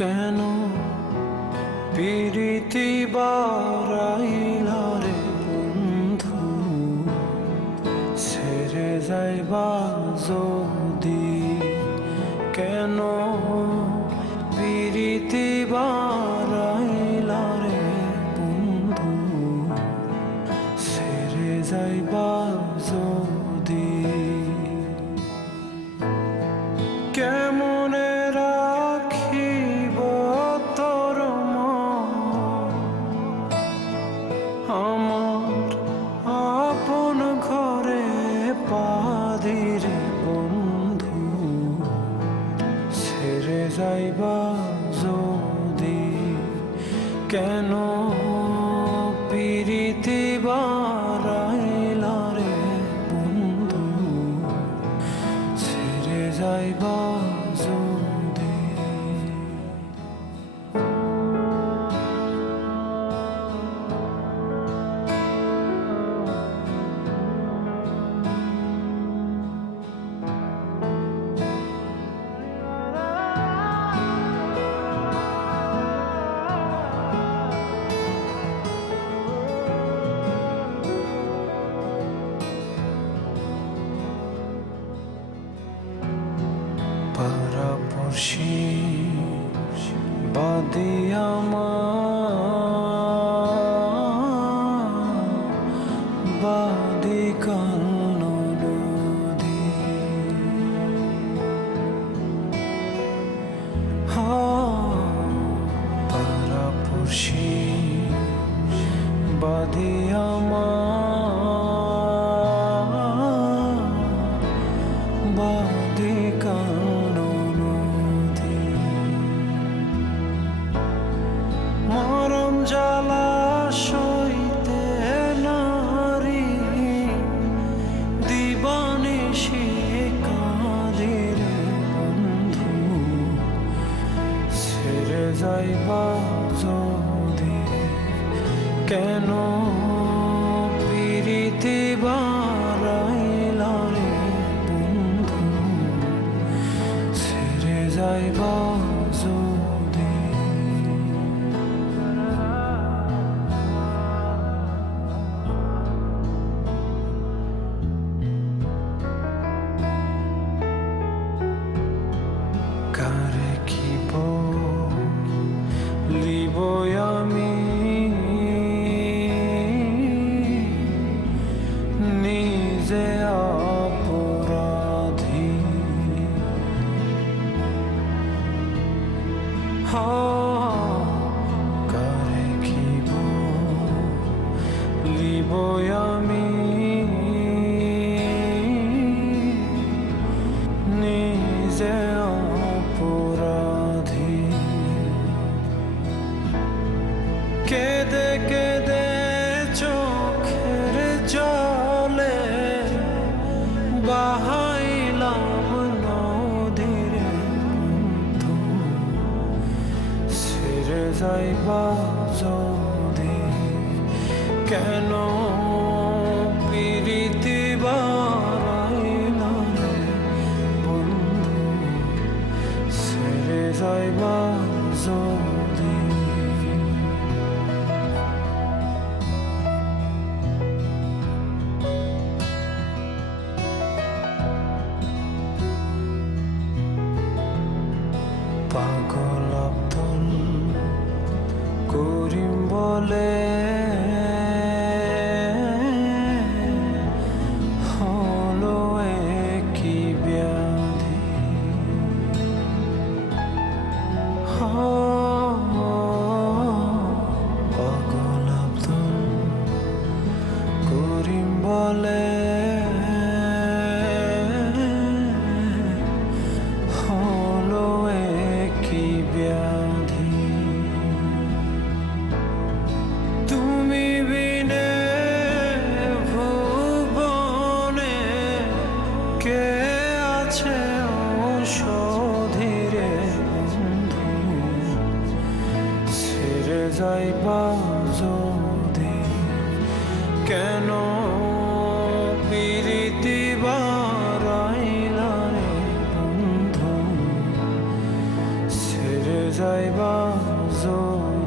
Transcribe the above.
কেন পিরিতি বারাইলা রে বন্ধু, ছেড়ে যাইবা যদি। কেন পিরিতি বারাইলা রে বন্ধু, ছেড়ে যাইবা যদি। কেমনে রাখিব তোর মন, আমার আপন ঘরে পাদিরে বন্ধু, ছেড়ে যাইবা যদি। কেন পিরিতি বারাইলা রে বন্ধু, ছেড়ে যাইবা যদি। পাড়াপড়শি বাদে আমার, বাদে কান্ন নদী। পাড়াপড়শি বাদে আমার, বাদে কান্ন নদী। মরম জ্বালা সইতে নারী, দিবানিশি কাঁদে রে বন্ধু, ছেড়ে যাইবা যদি। কেন পিরিতি বারাইলা রে বন্ধু, ছেড়ে যাইবা যদি। কারে কি বলিব আমি, নিজে অপরাধী। কারে কি বলিব আমি, নিজে অপরাধী। কেঁদে কেঁদে চোখের জলে বাহাইলাম নদীরে বন্ধু, ছেড়ে যাইবা যদি। কেন পিরিতি বারাইলা রে বন্ধু, ছেড়ে যাইবা যদি। পাগল আব্দুল করিম বলে হলো একই ব্যাধি। পাগল আব্দুল করিম বলে হলো একই ব্যাধি। তুমি বিনে ভুবনে কে আছে ঔষধিরে বন্ধু, ছেড়ে যাইবা যদি। কেন পিরিতি বারাইলা রে বন্ধু, যাইবা যদি